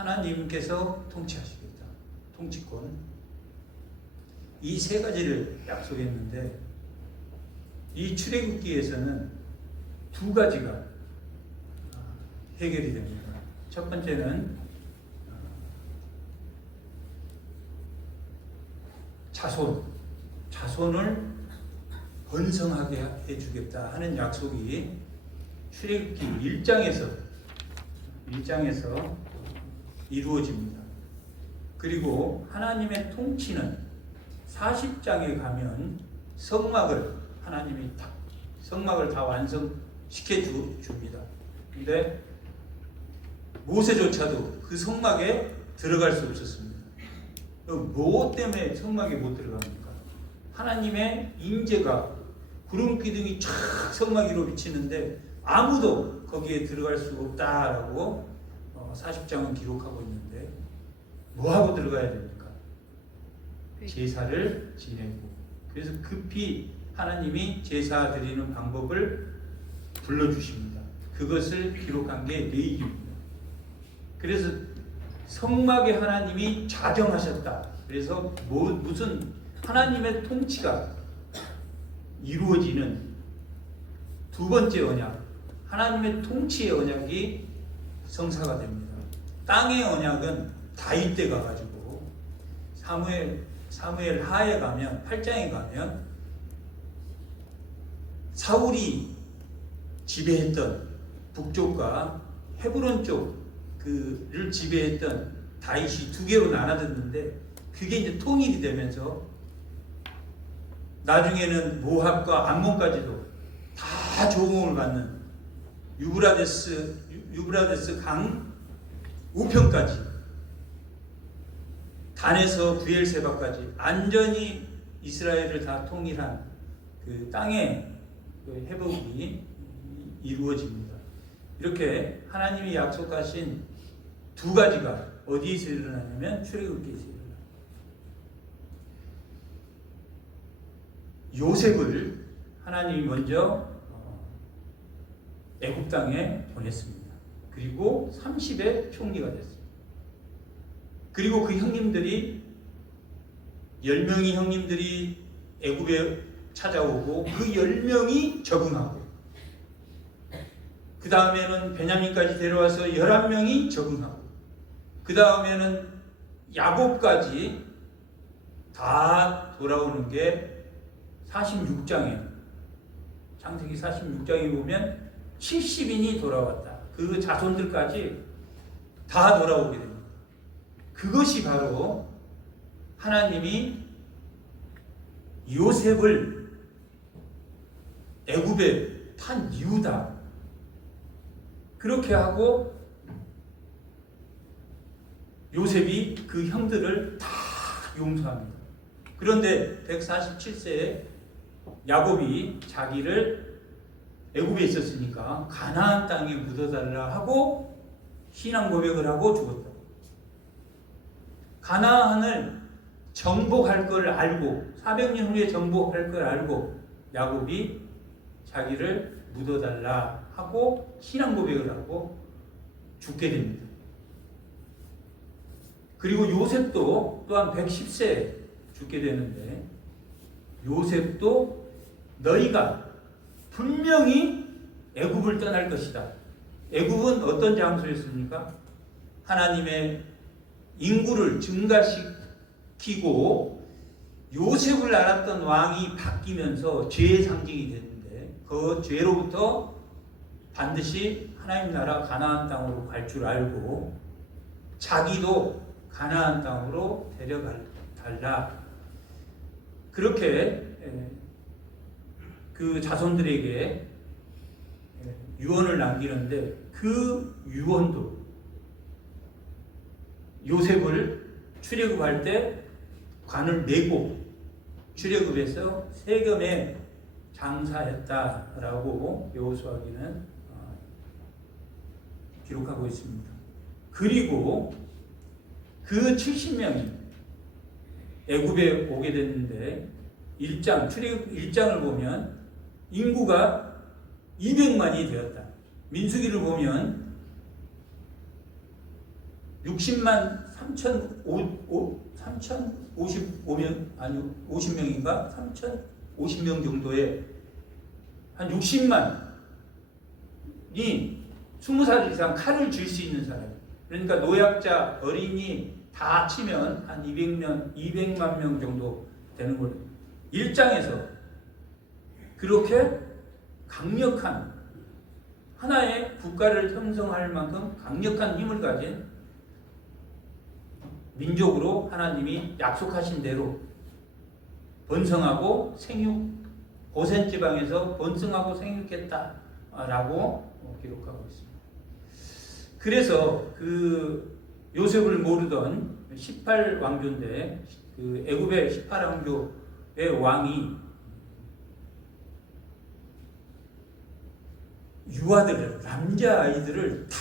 하나님께서 통치하시겠다. 통치권. 이 세 가지를 약속했는데 이 출애굽기에서는 두 가지가 해결이 됩니다. 첫 번째는 자손을 번성하게 해주겠다 하는 약속이 출애굽기 1장에서 이루어집니다. 그리고 하나님의 통치는 40장에 가면 성막을 다 완성시켜 줍니다. 근데 모세조차도 그 성막에 들어갈 수 없었습니다. 뭐 때문에 성막에 못 들어갑니까? 하나님의 임재가 구름 기둥이 쫙 성막 위로 비치는데 아무도 거기에 들어갈 수 없다라고 40장은 기록하고 있는데 뭐하고 들어가야 됩니까? 제사를 지내고. 그래서 급히 하나님이 제사 드리는 방법을 불러주십니다. 그것을 기록한 게 레위기입니다. 그래서 성막에 하나님이 자정하셨다. 그래서 무슨 하나님의 통치가 이루어지는 두 번째 언약, 하나님의 통치의 언약이 성사가 됩니다. 땅의 언약은 다윗 때 가가지고 사무엘 하에 가면 8장에 가면 사울이 지배했던 북쪽과 헤브론 쪽을 지배했던 다윗이 두 개로 나눠졌는데 그게 이제 통일이 되면서 나중에는 모압과 암몬까지도 다 조공을 받는 유브라데스 강 우편까지 단에서 부엘세바까지 완전히 이스라엘을 다 통일한 그 땅의 회복이 이루어집니다. 이렇게 하나님이 약속하신 두 가지가 어디에서 일어나냐면 출애굽기에서 일어납니다. 요셉을 하나님이 먼저 애굽 땅에 보냈습니다. 그리고 30의 총리가 됐습니다. 그리고 그 형님들이 10명의 형님들이 애굽에 찾아오고 그 10명이 적응하고 그 다음에는 베냐민까지 데려와서 11명이 적응하고 그 다음에는 야곱까지 다 돌아오는 게 46장에 창세기 46장에 보면 70인이 돌아왔다. 그 자손들까지 다 돌아오게 됩니다. 그것이 바로 하나님이 요셉을 애굽에 판 이유다. 그렇게 하고 요셉이 그 형들을 다 용서합니다. 그런데 147세에 야곱이 자기를 애굽에 있었으니까 가나안 땅에 묻어달라 하고 신앙 고백을 하고 죽었다. 가나안을 정복할 걸 알고 400년 후에 정복할 걸 알고 야곱이 자기를 묻어달라 하고 신앙 고백을 하고 죽게 됩니다. 그리고 요셉도 또한 110세에 죽게 되는데 요셉도 너희가 분명히 애굽을 떠날 것이다. 애굽은 어떤 장소였습니까? 하나님의 인구를 증가시키고 요셉을 알았던 왕이 바뀌면서 죄의 상징이 됐는데 그 죄로부터 반드시 하나님 나라 가나안 땅으로 갈 줄 알고 자기도 가나안 땅으로 데려달라. 그렇게 그 자손들에게 유언을 남기는데 그 유언도 요셉을 출애굽할 때 관을 내고 출애굽에서 세겜에 장사했다라고 여호수아기는 기록하고 있습니다. 그리고 그 70명이 애굽에 오게 됐는데 출애굽 1장을 보면 인구가 200만이 되었다. 민수기를 보면 60만 3,055명 아니 50명인가 3,050명 정도의 한 60만이 20살 이상 칼을 쥘 수 있는 사람. 그러니까 노약자, 어린이 다 치면 한 200만 명 정도 되는 걸로. 일장에서 그렇게 강력한 하나의 국가를 형성할 만큼 강력한 힘을 가진 민족으로 하나님이 약속하신 대로 번성하고 고센 지방에서 번성하고 생육했다라고 기록하고 있습니다. 그래서 그 요셉을 모르던 18왕조인데 그 애굽의 18왕조의 왕이 유아들을, 남자아이들을 다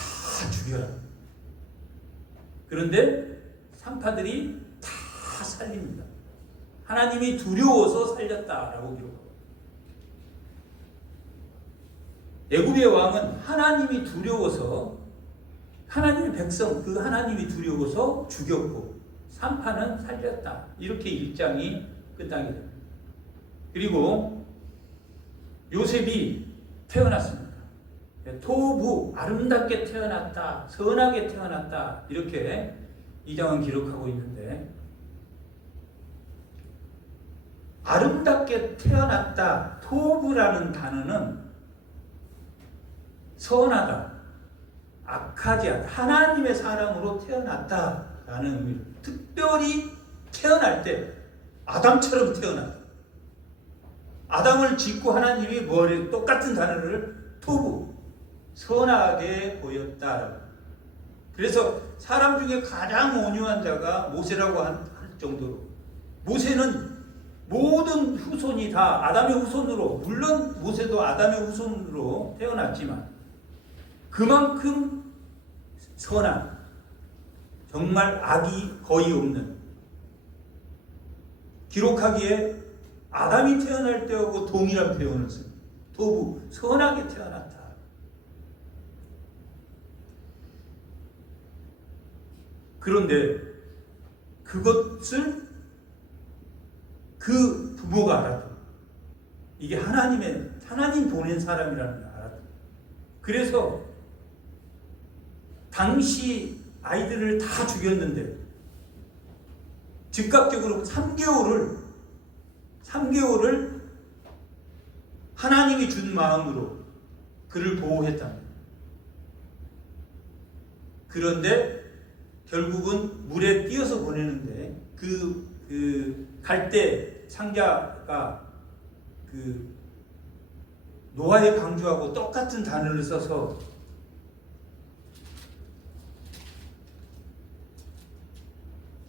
죽여라. 그런데 산파들이 다 살립니다. 하나님이 두려워서 살렸다라고 기록합니다. 애굽의 왕은 하나님이 두려워서 하나님의 백성, 그 하나님이 두려워서 죽였고 산파는 살렸다. 이렇게 1장이 끝나게 됩니다. 그리고 요셉이 태어났습니다. 토부, 아름답게 태어났다, 선하게 태어났다, 이렇게 2장은 기록하고 있는데, 아름답게 태어났다, 토부라는 단어는 선하다, 악하지 않다, 하나님의 사람으로 태어났다라는 의미로, 특별히 태어날 때 아담처럼 태어났다. 아담을 짓고 하나님이 머리에 똑같은 단어를 토부, 선하게 보였다. 그래서 사람 중에 가장 온유한 자가 모세라고 할 정도로, 모세는 모든 후손이 다 아담의 후손으로, 물론 모세도 아담의 후손으로 태어났지만 그만큼 선한, 정말 악이 거의 없는, 기록하기에 아담이 태어날 때하고 동일한 표현을 씁니다. 토부, 선하게 태어났다. 그런데 그것을 그 부모가 알았다. 이게 하나님 보낸 사람이라는 걸 알았다. 그래서 당시 아이들을 다 죽였는데 즉각적으로 3개월을 하나님이 준 마음으로 그를 보호했답니다. 그런데 결국은 물에 띄어서 보내는데 그 갈대 상자가 그 노아의 방주하고 똑같은 단어를 써서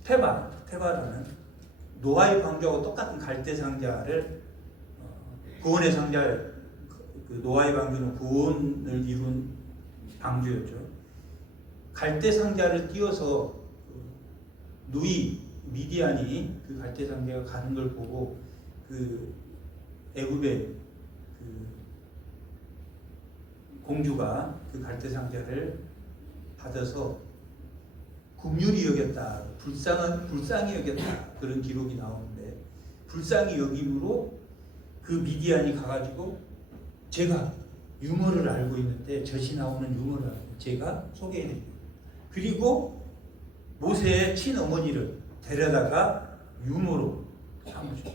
테바라는 노아의 방주하고 똑같은 갈대 상자를 구원의 상자, 그 노아의 방주는 구원을 이룬 방주였죠. 갈대 상자를 띄워서 미디안이 그 갈대 상자가 가는 걸 보고 그 애굽의 그 공주가 그 갈대 상자를 받아서 긍휼히 여겼다, 불쌍히 여겼다, 그런 기록이 나오는데, 불쌍히 여김으로 그 미디안이 가가지고, 제가 유머를 알고 있는데, 젖이 나오는 유머를 알고 제가 소개해드립니다. 그리고 모세의 친어머니를 데려다가 유모로 삼으셨다.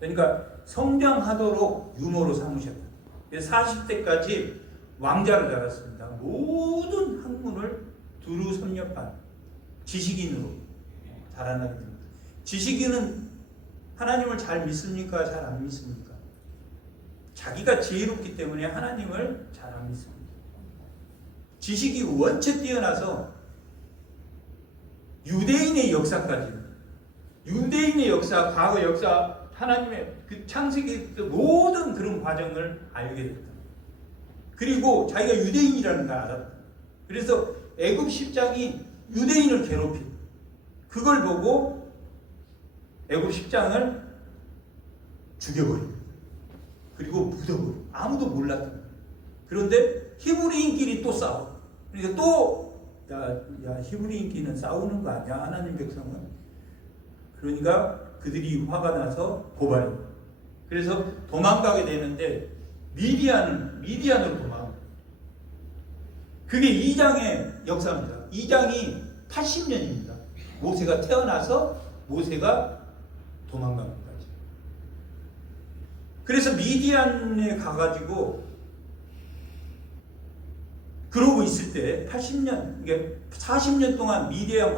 그러니까 성장하도록 유모로 삼으셨다. 그래서 40대까지 왕자를 잡았습니다. 모든 학문을 두루 섭렵한 지식인으로 자라나게 됩니다. 지식인은 하나님을 잘 믿습니까? 잘 안 믿습니까? 자기가 지혜롭기 때문에 하나님을 잘 안 믿습니다. 지식이 원체 뛰어나서 유대인의 역사까지, 유대인의 역사, 과거 역사, 하나님의 그 창세기 모든 그런 과정을 알게 됐다. 그리고 자기가 유대인이라는 걸 알았다. 그래서 애굽 10장이 유대인을 괴롭힌, 그걸 보고 애굽 10장을 죽여버립니다. 그리고 묻어버려. 아무도 몰랐다. 그런데 히브리인끼리 또 싸워. 그러니까 또 히브리인끼리는 싸우는 거 아니야? 하나님 백성은. 그러니까 그들이 화가 나서 고발해요. 그래서 도망가게 되는데 미디안으로 도망가요. 그게 2장의 역사입니다. 2장이 80년입니다. 모세가 태어나서 모세가 도망갑니다. 그래서 미디안에 가가지고 그러고 있을 때 80년, 그러니까 40년 동안 미디안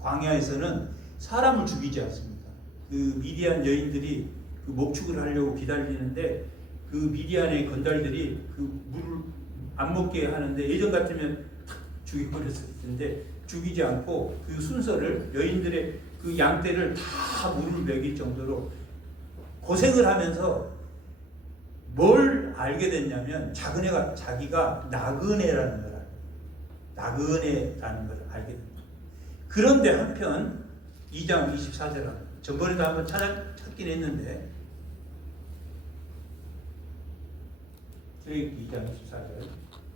광야에서는 사람을 죽이지 않습니다. 그 미디안 여인들이 그 목축을 하려고 기다리는데 그 미디안의 건달들이 그 물을 안 먹게 하는데 예전 같으면 탁 죽여버렸을 텐데 죽이지 않고 그 순서를 여인들의 그 양떼를 다 물을 먹일 정도로 고생을 하면서 뭘 알게 됐냐면 자기가 나그네라는 걸 알아요. 나그네라는 걸 알게 됩니다. 그런데 한편 2장 24절 전번에도 한번 찾긴 했는데 출애굽기 2장 24절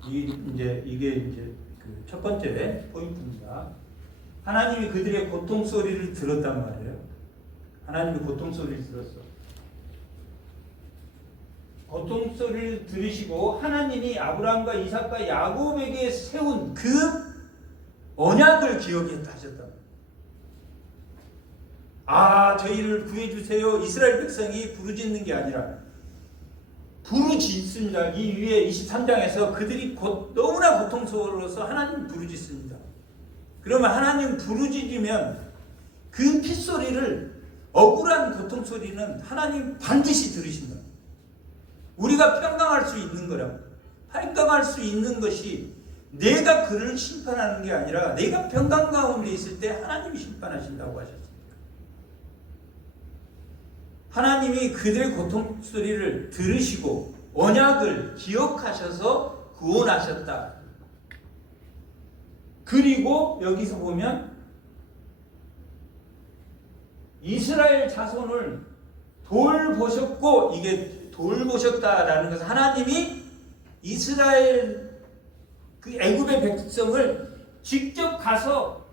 이게 이제 그 첫 번째 포인트입니다. 하나님이 그들의 고통 소리를 들었단 말이에요. 하나님이 고통 소리를 들었어. 고통 소리를 들으시고 하나님이 아브라함과 이삭과 야곱에게 세운 그 언약을 기억했다 하셨다. 저희를 구해주세요. 이스라엘 백성이 부르짖는 게 아니라 부르짖습니다. 이 위에 23장에서 그들이 너무나 고통스러워서 하나님 부르짖습니다. 그러면 하나님 부르짖으면 그 핏소리를, 억울한 고통 소리는 하나님 반드시 들으신다. 우리가 평강할 수 있는 거라고. 평강할 수 있는 것이 내가 그를 심판하는 게 아니라 내가 평강 가운데 있을 때 하나님이 심판하신다고 하셨습니다. 하나님이 그들의 고통 소리를 들으시고 언약을 기억하셔서 구원하셨다. 그리고 여기서 보면 이스라엘 자손을 돌보셨고, 이게 돌보셨다라는 것은 하나님이 이스라엘 그 애굽의 백성을 직접 가서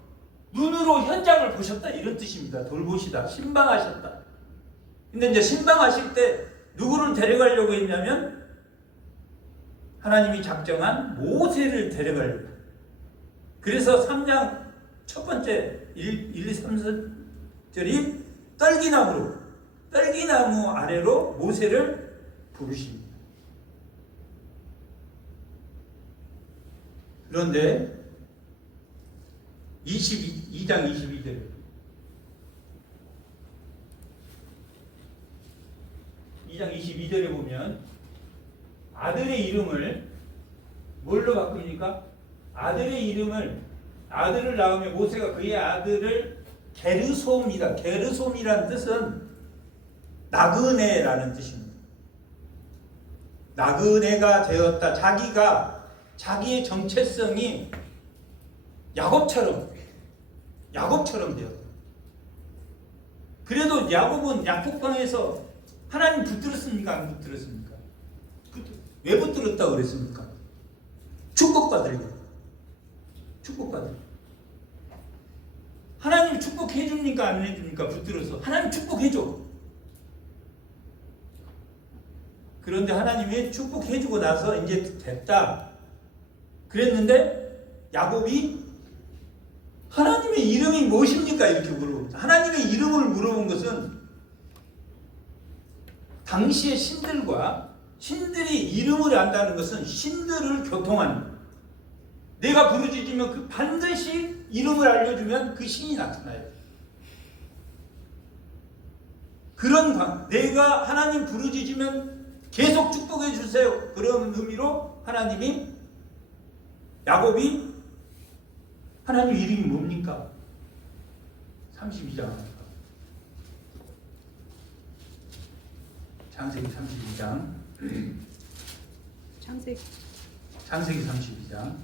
눈으로 현장을 보셨다, 이런 뜻입니다. 돌보시다, 신방하셨다. 근데 이제 신방하실 때 누구를 데려가려고 했냐면 하나님이 작정한 모세를 데려가려고. 그래서 3장 첫 번째 1, 2, 3절이 떨기나무 아래로 모세를 부르십니다. 그런데 2장 22절 2장 22절에 보면 아들의 이름을 뭘로 바꿉니까? 아들을 낳으면 모세가 그의 아들을 게르솜이다. 게르솜이라는 뜻은 나그네라는 뜻입니다. 나그네가 되었다. 자기의 정체성이 야곱처럼 되었다. 그래도 야곱은 약속방에서 하나님 붙들었습니까? 안 붙들었습니까? 왜 붙들었다고 그랬습니까? 축복받으려고. 하나님 축복해줍니까? 안 해줍니까? 붙들어서. 하나님 축복해줘. 그런데 하나님이 축복해주고 나서 이제 됐다 그랬는데 야곱이 하나님의 이름이 무엇입니까? 이렇게 물어봅니다. 하나님의 이름을 물어본 것은 당시의 신들이 이름을 안다는 것은 신들을 교통하는, 내가 부르짖으면 그 반드시 이름을 알려주면 그 신이 나타나요. 내가 하나님 부르짖으면 계속 축복해 주세요. 그런 의미로 야곱이 하나님 이름이 뭡니까? 32장 창세기 32장 창세기 32장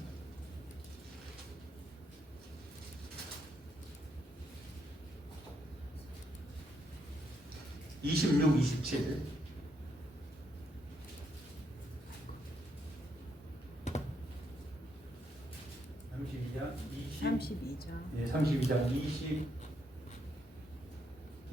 26, 27 32장 32장. 예, 32장 26,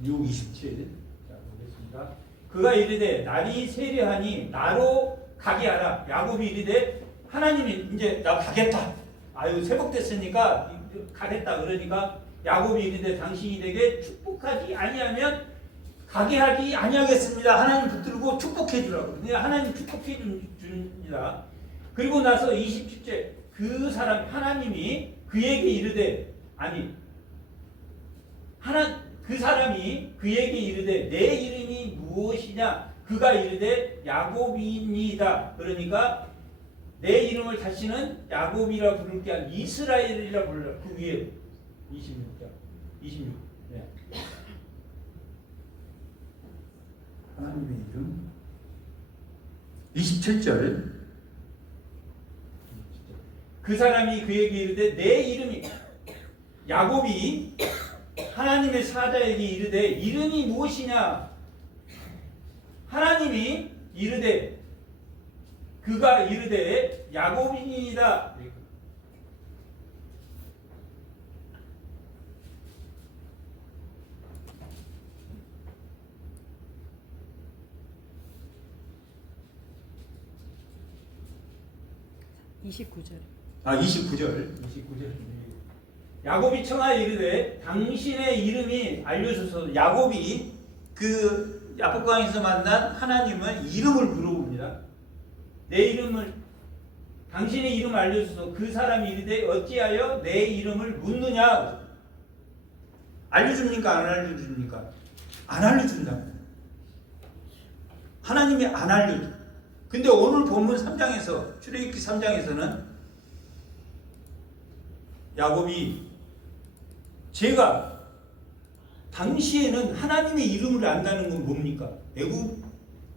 27. 자, 보겠습니다. 그가 이르되 날이 세려하니 나로 가게 하라. 야곱이 이르되 하나님이 이제 나 가겠다. 아유 세복됐으니까 가겠다. 그러니까 야곱이 이르되 당신이 내게 축복하지 아니하면 가게 하지 아니하겠습니다. 하나님 붙들고 축복해 주라고. 그냥 하나님 축복해 줍니다. 그리고 나서 27절 그 사람 하나님이 그에게 이르되 그 사람이 그에게 이르되 내 이름이 무엇이냐? 그가 이르되 야곱이니이다. 그러니까 내 이름을 다시는 야곱이라 부를 게 아니라 이스라엘이라 부르라. 그 위에 26절 26. 네. 하나님의 이름 27절 그 사람이 그에게 이르되 내 이름이 야곱이 하나님의 사자에게 이르되 이름이 무엇이냐? 하나님이 이르되 그가 이르되 야곱이니이다. 아 29절 야곱이 청하여 이르되 당신의 이름이 알려주소서. 야곱이 그 야복강에서 만난 하나님은 이름을 물어봅니다. 내 이름을 당신의 이름을 알려주소서. 그 사람이 이르되 어찌하여 내 이름을 묻느냐? 알려줍니까? 안 알려줍니까? 안 알려준다. 하나님이 안 알려줘. 근데 오늘 본문 3장에서 출애굽기 3장에서는 야곱이 제가 당시에는 하나님의 이름을 안다는 건 뭡니까?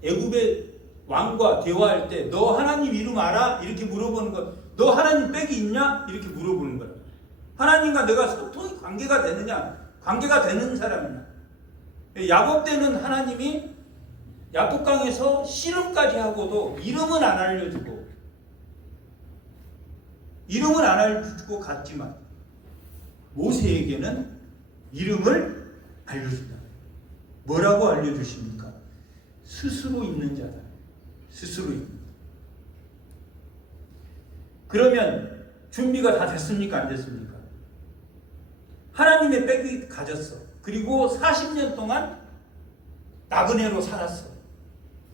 애굽의 왕과 대화할 때 너 하나님 이름 알아? 이렇게 물어보는 거. 너 하나님 빽이 있냐? 이렇게 물어보는 거야. 하나님과 내가 소통이 관계가 되느냐? 관계가 되는 사람이냐? 야곱 때는 하나님이 야복강에서 씨름까지 하고도 이름은 안 알려주고 갔지만 모세에게는 이름을 알려준다. 뭐라고 알려주십니까? 스스로 있는 자다. 스스로 있는 자다. 그러면 준비가 다 됐습니까? 안 됐습니까? 하나님의 빽이 가졌어. 그리고 40년 동안 나그네로 살았어.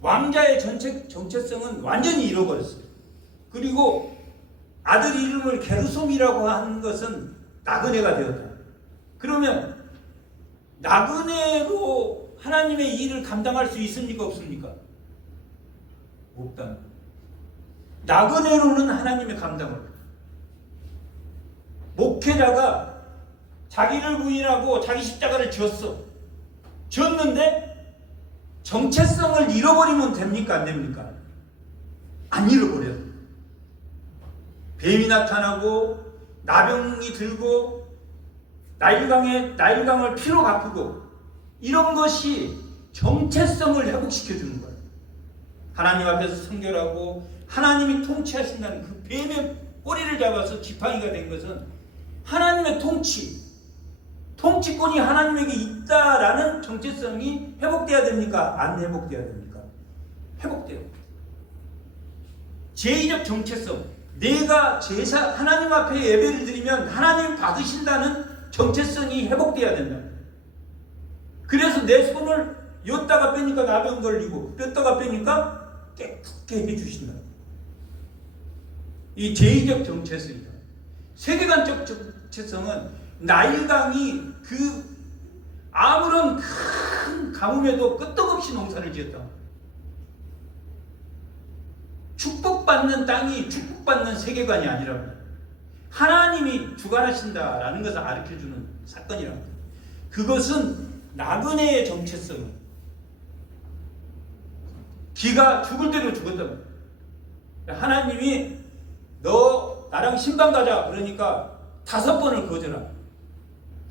왕자의 정체성은 완전히 잃어버렸어요. 그리고 아들 이름을 게르솜이라고 하는 것은 나그네가 되었다. 그러면 나그네로 하나님의 일을 감당할 수 있습니까? 없습니까? 없다. 나그네로는 하나님의 감당을. 목회자가 자기를 부인하고 자기 십자가를 지었는데 정체성을 잃어버리면 됩니까? 안 됩니까? 안 잃어버려요. 뱀이 나타나고 나병이 들고 나일강을 피로 바꾸고 이런 것이 정체성을 회복시켜주는 거예요. 하나님 앞에서 성결하고 하나님이 통치하신다는 그 뱀의 꼬리를 잡아서 지팡이가 된 것은 하나님의 통치권이 하나님에게 있다라는 정체성이 회복돼야 됩니까? 안 회복돼야 됩니까? 회복돼요. 제의적 정체성. 내가 하나님 앞에 예배를 드리면 하나님 받으신다는 정체성이 회복돼야 된다. 그래서 내 손을 엿다가 빼니까 나병 걸리고 뺐다가 빼니까 깨끗게 해주신다. 이 제의적 정체성이다. 세계관적 정체성은 나일강이 그 아무런 큰 가뭄에도 끄떡없이 농사를 지었다. 축복받는 땅이 축복받는 세계관이 아니랍니다. 하나님이 주관하신다라는 것을 가르쳐주는 사건이랍니다. 그것은 나그네의 정체성은 기가 죽을 대로 죽었다. 하나님이 너 나랑 신방 가자 그러니까 5번을 거절하.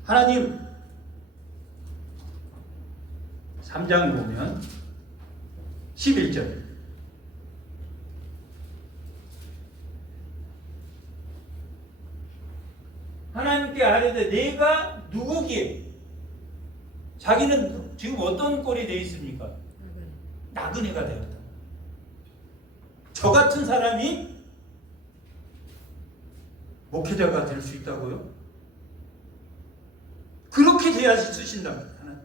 하나님 3장 보면 11절 하나님께 아뢰되 내가 누구기에? 자기는 지금 어떤 꼴이 되어 있습니까? 나그네가 되었다. 저 같은 사람이 목회자가 될 수 있다고요? 그렇게 돼야지 쓰신답니다. 하나님.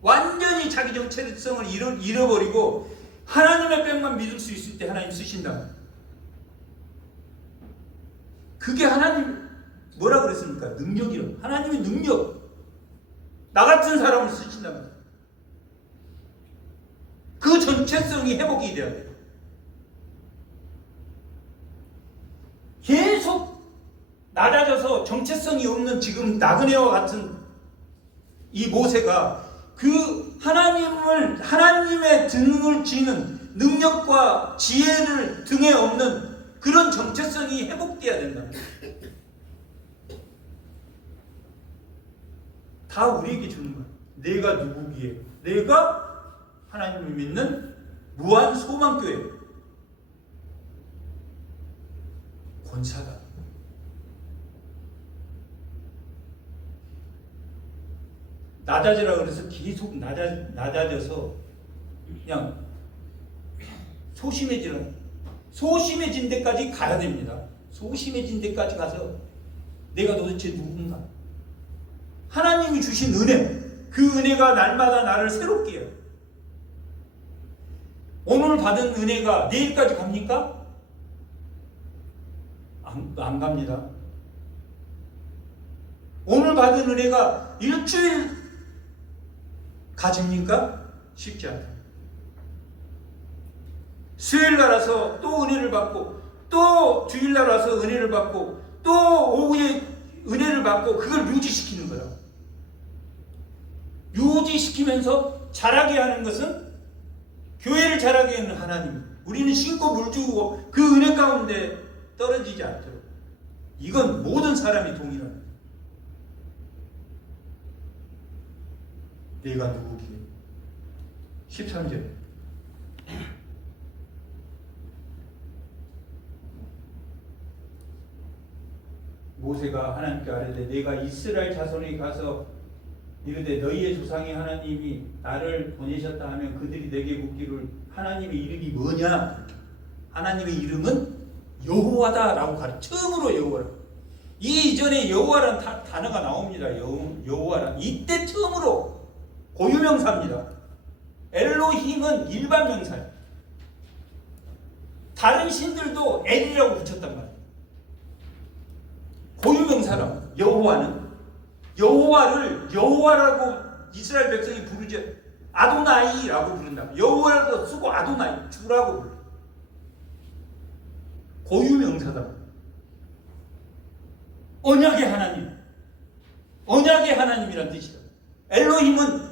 완전히 자기 정체성을 잃어버리고 하나님의 백만 믿을 수 있을 때 하나님 쓰신답니다. 그게 하나님 뭐라 그랬습니까? 능력이요. 하나님의 능력. 나 같은 사람을 쓰신답니다. 그 전체성이 회복이 돼야 돼요. 계속 낮아져서 정체성이 없는 지금 나그네와 같은 이 모세가 그 하나님의 등을 지는 능력과 지혜를 등에 없는 그런 정체성이 회복돼야 된다. 다 우리에게 주는 거야. 내가 누구기에? 내가 하나님을 믿는 무한 소망교회 권사다. 낮아지라 그래서 계속 낮아져서 그냥 소심해진 데까지 가야 됩니다. 소심해진 데까지 가서 내가 도대체 누군가? 하나님이 주신 은혜, 그 은혜가 날마다 나를 새롭게 해요. 오늘 받은 은혜가 내일까지 갑니까? 안 갑니다. 오늘 받은 은혜가 일주일 가집니까? 쉽지 않다. 수요일날 와서 또 은혜를 받고 또 주일날 와서 은혜를 받고 또 오후에 은혜를 받고 그걸 유지시키는 거야. 유지시키면서 자라게 하는 것은 교회를 자라게 하는 하나님. 우리는 신고 물주고 그 은혜 가운데 떨어지지 않도록. 이건 모든 사람이 동일합니다. 내가 누구기에? 13절 모세가 하나님께 아뢰되 내가 이스라엘 자손에 가서 이르되 너희의 조상의 하나님이 나를 보내셨다 하면 그들이 내게 묻기를 하나님의 이름이 뭐냐? 하나님의 이름은 여호와다라고 가르쳐. 처음으로 여호와라. 이전에 여호와라는 단어가 나옵니다. 여호와라. 이때 처음으로 고유명사입니다. 엘로힘은 일반 명사예요. 다른 신들도 엘이라고 붙였단 말이에요. 고유명사라고. 여호와는 여호와를 여호와라고 이스라엘 백성이 부르죠. 아도나이라고 부른다. 여호와라고 쓰고 아도나이 주라고 불러. 고유명사다. 언약의 하나님. 언약의 하나님이란 뜻이다. 엘로힘은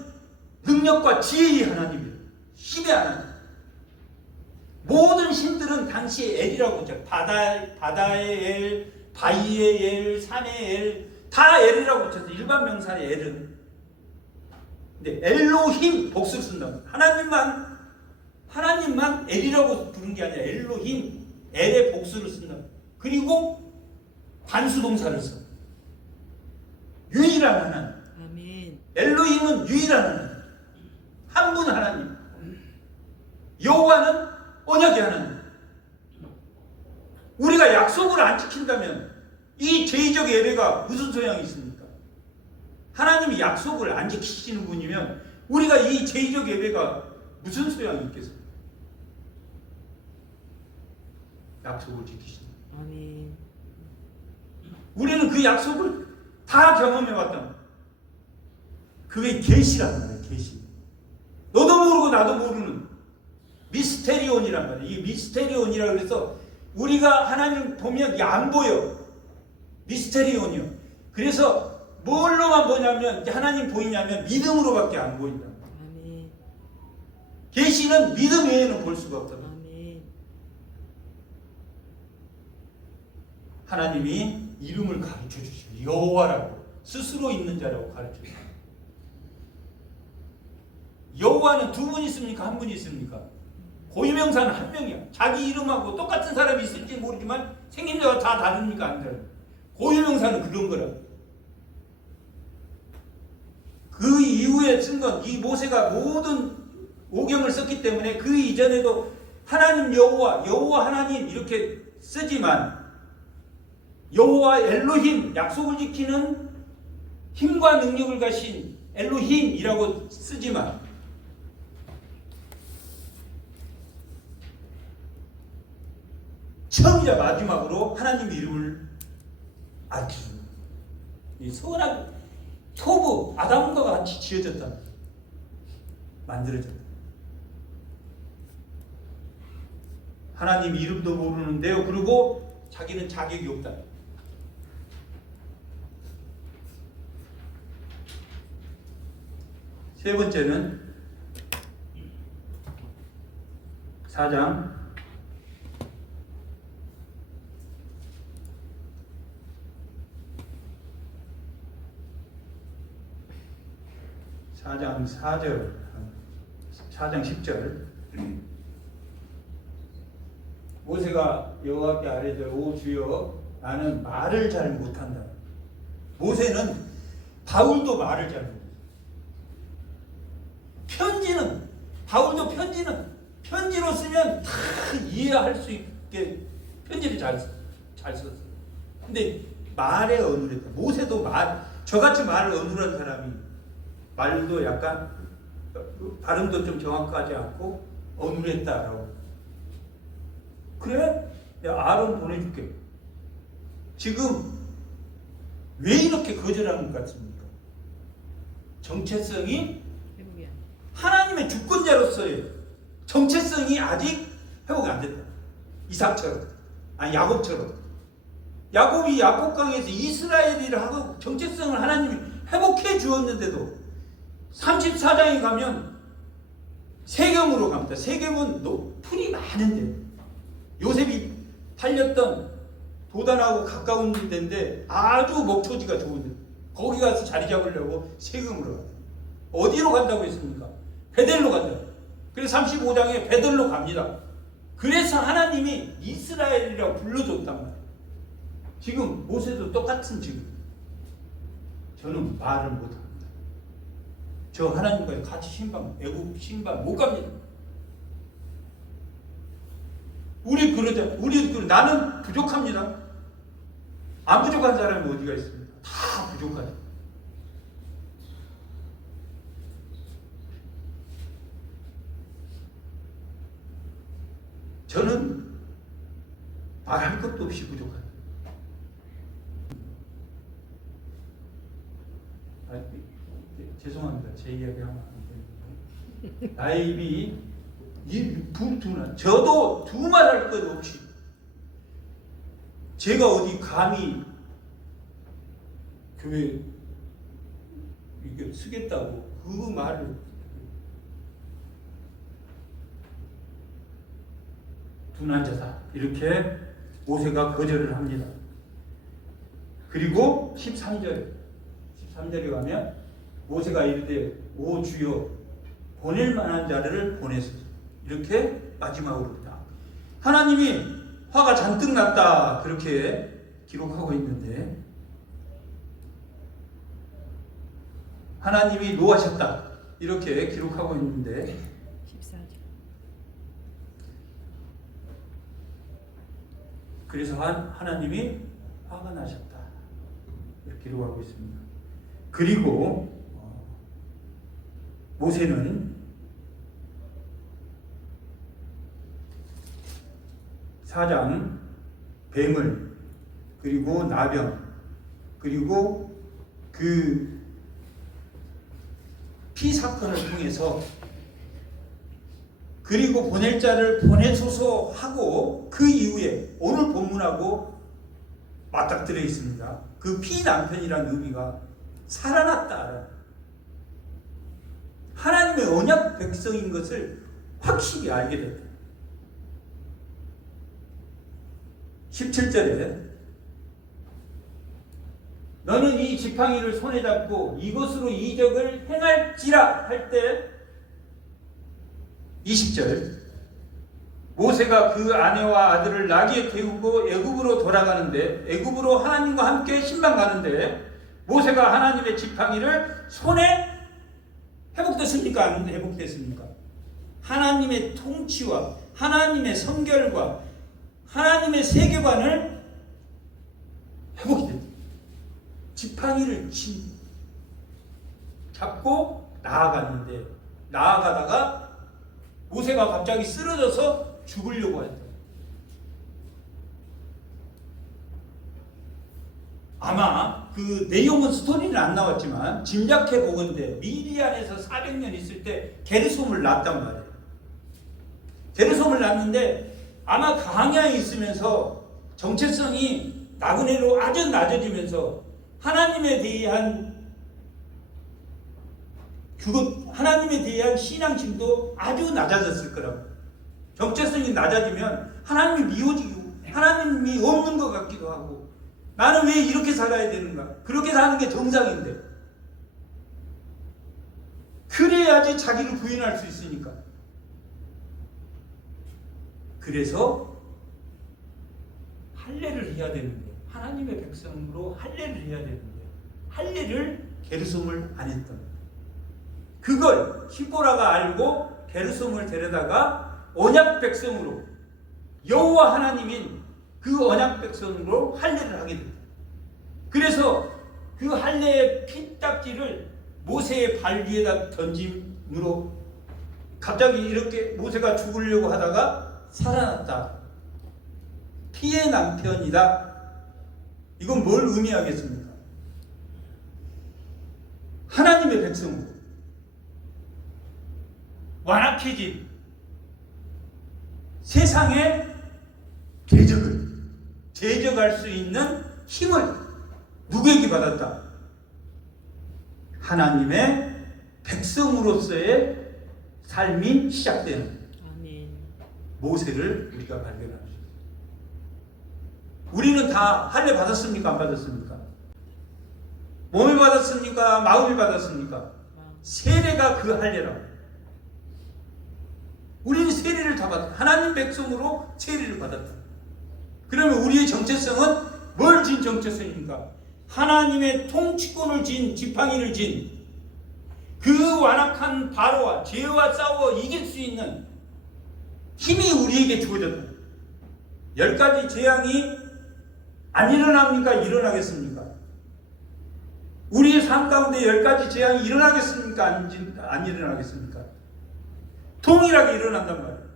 능력과 지혜의 하나님이다. 힘의 하나님. 모든 신들은 당시에 엘이라고 했죠. 바다의 엘, 바위의 엘, 산의 엘, 다 엘이라고 붙였어요. 일반 명사의 엘은. 근데 엘로힘 복수를 쓴다. 하나님만 엘이라고 부른 게 아니라 엘로힘, 엘의 복수를 쓴다. 그리고 반수동사를 써. 유일한 하나님. 아멘. 엘로힘은 유일한 하나님. 한 분 하나님. 여호와는 언약의 하나님. 우리가 약속을 안 지킨다면 이 제의적 예배가 무슨 소용이 있습니까? 하나님이 약속을 안 지키시는 분이면 우리가 이 제의적 예배가 무슨 소용이 있겠습니까? 약속을 지키시는. 아멘. 우리는 그 약속을 다 경험해왔단. 그게 계시란 말이에요. 계시. 너도 모르고 나도 모르는 미스테리온이란 말이에요. 이 미스테리온이라 그래서 우리가 하나님 보면 이게 안 보여. 미스테리온이요. 그래서 뭘로만 보냐면 하나님 보이냐면 믿음으로밖에 안 보인다. 아멘. 계시는 믿음 외에는 볼 수가 없다. 아멘. 하나님이 이름을 가르쳐 주시고 여호와라고 스스로 있는 자라고 가르쳐 주시고. 여호와는 두 분 있습니까? 한 분 있습니까? 고유명사는 한 명이야. 자기 이름하고 똑같은 사람이 있을지 모르지만 생김새가 다 다릅니까? 안 다릅니까? 고유명사는 그런 거라. 그 이후에 쓴 건 이 모세가 모든 오경을 썼기 때문에 그 이전에도 하나님 여호와 하나님 이렇게 쓰지만 여호와 엘로힘 약속을 지키는 힘과 능력을 가신 엘로힘이라고 쓰지만 처음이자 마지막으로 하나님 이름을 알려줍니다. 이 선악 토부 아담과 같이 지어졌다. 만들어졌다. 하나님 이름도 모르는데요. 그리고 자기는 자격이 없다. 세 번째는 4장 4절 4장 10절 모세가 여호와께 아뢰되 오 주여 나는 말을 잘 못한다. 모세는 바울도 말을 잘 못해. 바울도 편지로 쓰면 다 이해할 수 있게 편지를 잘 썼어. 근데 말에 어눌했다. 모세도 저같이 말을 어눌한 사람이 말도 약간 발음도 좀 정확하지 않고 어눌했다라고. 그래? 내가 아론 보내줄게. 지금 왜 이렇게 거절하는 것 같습니까? 정체성이 하나님의 주권자로서의 정체성이 아직 회복이 안 됐다. 이삭처럼, 야곱처럼. 야곱이 야곱강에서 이스라엘이라 하고 정체성을 하나님이 회복해 주었는데도 34장에 가면 세겜으로 갑니다. 세겜은 풀이 많은데 요셉이 팔렸던 도단하고 가까운 데인데 아주 목초지가 좋은데 거기 가서 자리 잡으려고 세겜으로 가요. 어디로 간다고 했습니까? 베델로 간다. 그래서 35장에 베델로 갑니다. 그래서 하나님이 이스라엘이라고 불러줬단 말이에요. 지금 모세도 똑같은 지금 저는 말을 못합니다. 저 하나님과 같이 애국 신방 못 갑니다. 나는 부족합니다. 안 부족한 사람이 어디가 있습니까? 다 부족하죠. 저는 말할 것도 없이 부족합니다. 죄송합니다. 제 이야기 하면 안 됩니다. 나이비 저도 두말할 것 없이 제가 어디 감히 교회 이게 쓰겠다고 그 말을 둔한 자다 이렇게 모세가 거절을 합니다. 그리고 13절에 가면 모세가 이르되 오 주여 보낼 만한 자를 보내소서 이렇게 마지막으로 하나님이 화가 잔뜩 났다 그렇게 기록하고 있는데 하나님이 노하셨다 이렇게 기록하고 있는데 14절 그래서 하나님이 화가 나셨다 이렇게 기록하고 있습니다. 그리고 모세는 4장 뱀을 그리고 나병 그리고 그 피 사건을 통해서 그리고 보낼 자를 보내소서 하고 그 이후에 오늘 본문하고 맞닥뜨려 있습니다. 그 피 남편이라는 의미가 살아났다. 하나님의 언약 백성인 것을 확실히 알게 됐다. 17절에 너는 이 지팡이를 손에 잡고 이것으로 이적을 행할지라 할 때 20절 모세가 그 아내와 아들을 나귀에 태우고 애굽으로 돌아가는데, 애굽으로 하나님과 함께 신방 가는데, 모세가 하나님의 지팡이를 손에 회복됐습니까? 안 회복됐습니까? 하나님의 통치와 하나님의 성결과 하나님의 세계관을 회복이 됐다. 지팡이를 잡고 나아갔는데, 나아가다가 모세가 갑자기 쓰러져서 죽으려고 했다. 아마 그 내용은 스토리는 안 나왔지만 짐작해 보건대 미디안에서 400년 있을 때 게르솜을 낳았단 말이에요. 게르솜을 낳았는데 아마 광야에 있으면서 정체성이 나그네로 아주 낮아지면서 하나님에 대한 하나님에 대한 신앙심도 아주 낮아졌을 거라고. 정체성이 낮아지면 하나님이 미워지고 하나님이 없는 것 같기도 하고, 나는 왜 이렇게 살아야 되는가? 그렇게 사는 게 정상인데. 그래야지 자기를 부인할 수 있으니까. 그래서 할례를 해야 되는데, 하나님의 백성으로 할례를 해야 되는데 할례를 게르솜을 안 했던 거예요. 그걸 시보라가 알고 게르솜을 데려다가 언약 백성으로, 여호와 하나님인 그 언약 백성으로 할례를 하게 됩니다. 그래서 그 할례의 피딱지를 모세의 발 위에다 던짐으로 갑자기 이렇게 모세가 죽으려고 하다가 살아났다. 피의 남편이다. 이건 뭘 의미하겠습니까? 하나님의 백성으로 완악해진 세상의 대적을 대적할 수 있는 힘을 누구에게 받았다? 하나님의 백성으로서의 삶이 시작되는 아멘. 모세를 우리가 발견합니다. 우리는 다 할례 받았습니까? 안 받았습니까? 몸이 받았습니까? 마음이 받았습니까? 세례가 그 할례라고. 우리는 세례를 다 받았다. 하나님 백성으로 세례를 받았다. 그러면 우리의 정체성은 뭘 진 정체성입니까? 하나님의 통치권을 진, 지팡이를 진 그 완악한 바로와 죄와 싸워 이길 수 있는 힘이 우리에게 주어졌다. 10가지 재앙이 안 일어납니까? 일어나겠습니까? 우리의 삶 가운데 10가지 재앙이 일어나겠습니까? 안 일어나겠습니까? 동일하게 일어난단 말이에요.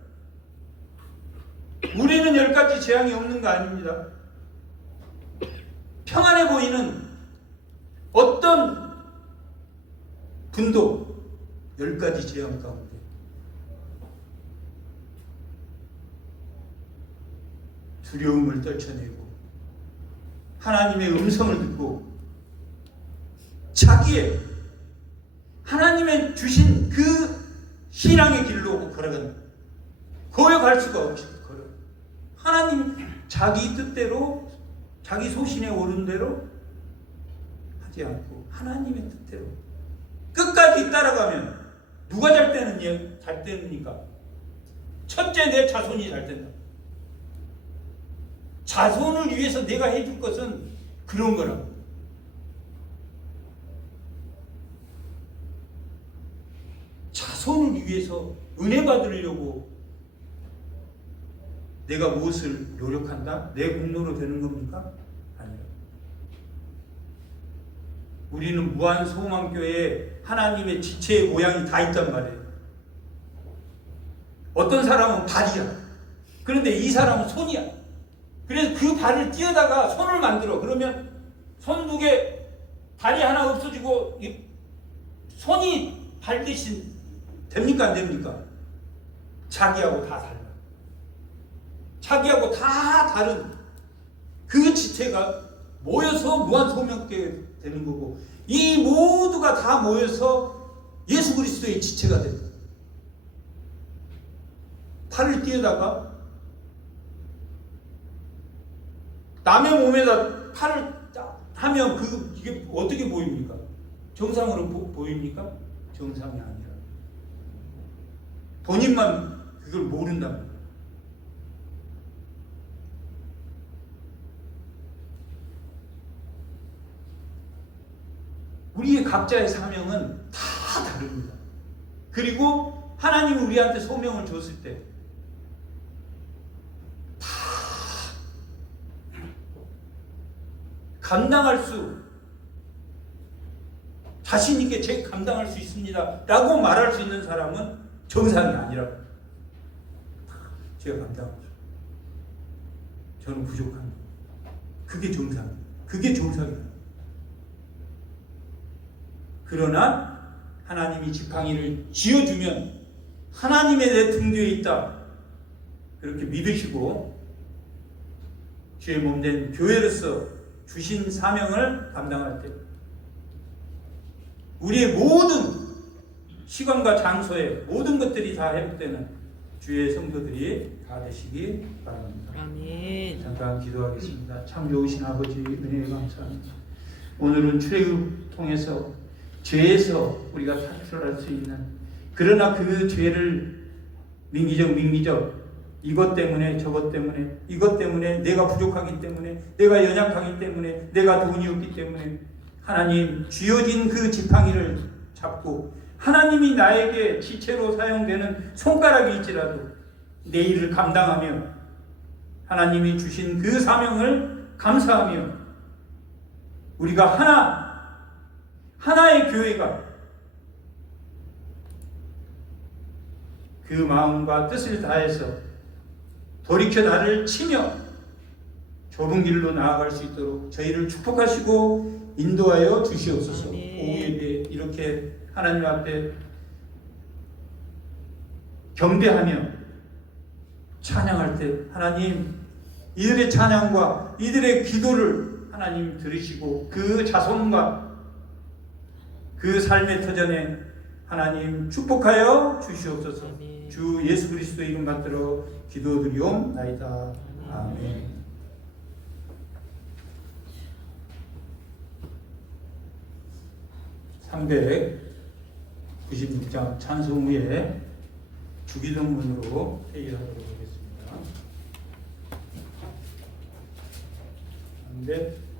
우리는 10가지 재앙이 없는 거 아닙니다. 평안해 보이는 어떤 분도 10가지 재앙 가운데 두려움을 떨쳐내고 하나님의 음성을 듣고 자기의 하나님의 주신 그 신앙의 길로 걸어간다. 거역할 수가 없이 걸어. 하나님 자기 뜻대로, 자기 소신에 오른 대로 하지 않고 하나님의 뜻대로 끝까지 따라가면 누가 잘 되느니까? 첫째, 내 자손이 잘 된다. 자손을 위해서 내가 해줄 것은 그런 거라고. 자손을 위해서 은혜 받으려고 내가 무엇을 노력한다? 내 공로로 되는 겁니까? 아니요. 우리는 무한소망교회에 하나님의 지체의 모양이 다 있단 말이에요. 어떤 사람은 발이야. 그런데 이 사람은 손이야. 그래서 그 발을 띄어다가 손을 만들어. 그러면 손 2개, 다리 하나 없어지고 손이 발 대신 됩니까? 안 됩니까? 자기하고 다 달라. 자기하고 다 다른 그 지체가 모여서 무한소명교회 되는 거고, 이 모두가 다 모여서 예수 그리스도의 지체가 됩니다. 팔을 띄어다가 남의 몸에다 팔을 하면 이게 어떻게 보입니까? 정상으로 보입니까? 정상이 아니라 본인만 그걸 모른답니다. 우리의 각자의 사명은 다 다릅니다. 그리고 하나님이 우리한테 소명을 줬을 때 다 감당할 수, 자신 있게 제 감당할 수 있습니다 라고 말할 수 있는 사람은 정상이 아니라고. 제가 감당하죠. 저는 부족합니다. 그게 정상이에요. 그게 정상이에요. 그러나 하나님이 지팡이를 쥐어주면 하나님의 내 등 뒤에 있다, 그렇게 믿으시고 주의 몸된 교회로서 주신 사명을 감당할 때 우리의 모든 시간과 장소에 모든 것들이 다 회복되는 주의 성도들이 다 되시기 바랍니다. 아멘. 잠깐 기도하겠습니다. 참 좋으신 아버지, 은혜에 감사합니다. 오늘은 출애굽 통해서 죄에서 우리가 탈출할 수 있는, 그러나 그 죄를 민기적 이것 때문에 저것 때문에 이것 때문에 내가 부족하기 때문에 내가 연약하기 때문에 내가 돈이 없기 때문에 하나님 쥐어진 그 지팡이를 잡고 하나님이 나에게 지체로 사용되는 손가락이 있지라도 내 일을 감당하며 하나님이 주신 그 사명을 감사하며 우리가 하나의 교회가 그 마음과 뜻을 다해서 돌이켜 나를 치며 좁은 길로 나아갈 수 있도록 저희를 축복하시고 인도하여 주시옵소서. 오후 예배 이렇게 하나님 앞에 경배하며 찬양할 때 하나님 이들의 찬양과 이들의 기도를 하나님 들으시고 그 자손과 그 삶의 터전에 하나님 축복하여 주시옵소서. 아멘. 주 예수 그리스도 이름 받들어 기도드리옵나이다. 아멘. (396장) 찬송 후에 주기도문으로 회의하도록 하겠습니다. 300